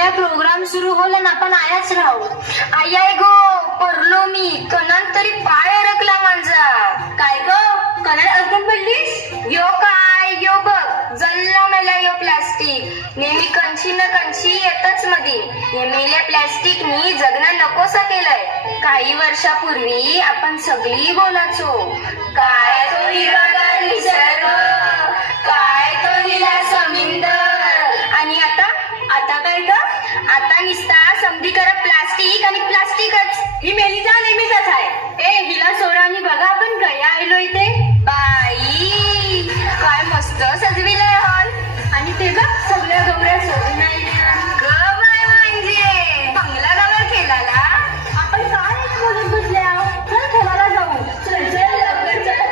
या प्रोग्राम सुरू होलं ना आपण आयाच राहू. आय गो परलो मी कणात तरी पाय अडकला माझा. काय ग कणात अडकून पडलीस? यो काय यो बघ जल्ला मेला यो प्लास्टिक. नेहमी कंची ना कंची येतच मध्ये. हे मेल्या प्लास्टिकनी जगणं नकोसा केलंय. काही वर्षापूर्वी आपण सगळी बोलायचो काय तो हिरवागार निसर्ग, काय तो निळा समुद्र. आणि आता काय ग आता निसता समधी करा प्लास्टिक आणि प्लास्टिकच. ही मेलीचा नेहमीच आहे. ए हिला सोडा आणि बघा आपण गया आलो इथे. बाई काय मस्त सजविलंय हॉल. आणि ते ग सगळ्या गौऱ्या सजून आल्या. ग बाय म्हणजे बंगला गावा खेळाला आपण काय बोलत बसले आहोत. चल खेळायला जाऊ. चल चल लवकर चल.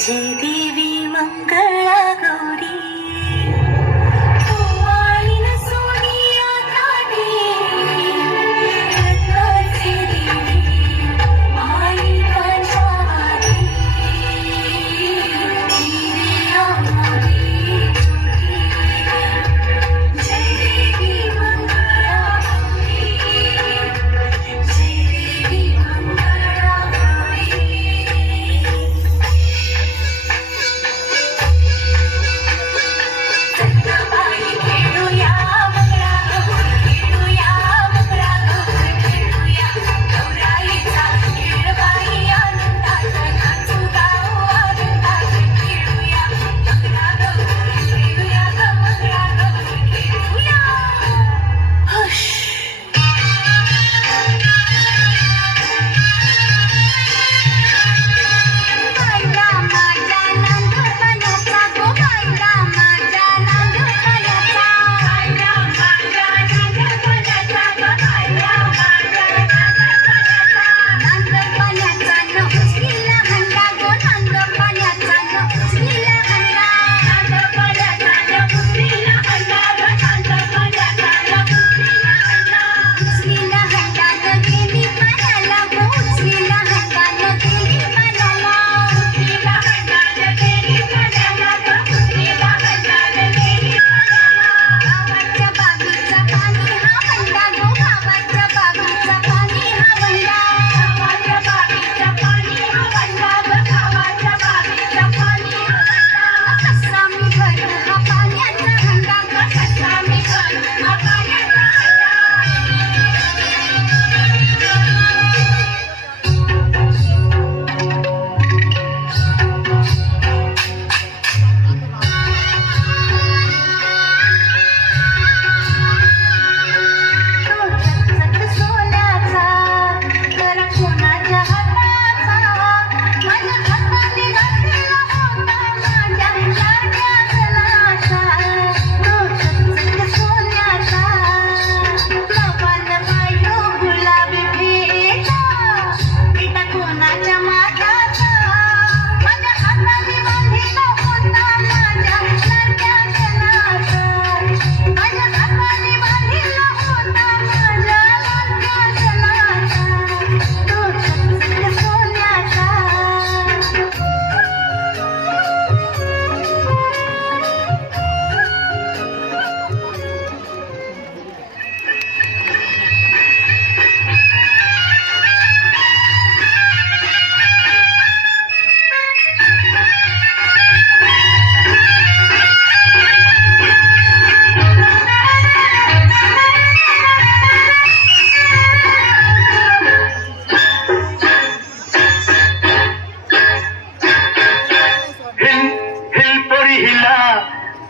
जय देवी मंगळा गौरी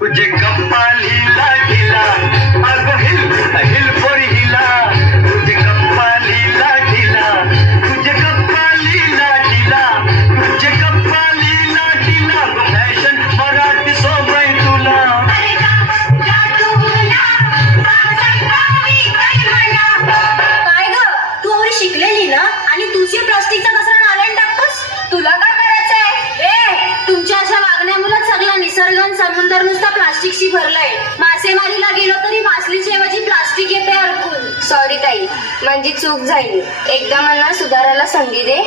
तुझे गप्पा लीला ढीला अगं हिल पोरी हिला. तुझे गप्पा लीला ढीला तुझे गप्पा लीला ढीला तुझे गप्पा लीला ढीला. फॅशन मराठी सोबय तुला. काय ग तू एवढी शिकलेली ना आणि तुझी प्लास्टिकचा कचरा नाल्यात टाकतोस. तुला काय करायचंय? ए तुमच्या अशा वागण्यामुळे सगळा निसर्ग आणि समुद्र नुसता प्लास्टिकशी भरलाय. मासेमारीला गेलो तरी मासलीच्या ऐवजी प्लास्टिक येते अडकून. सॉरी ताई माझी चूक झाली. एकदा मला सुधारायला संधी दे.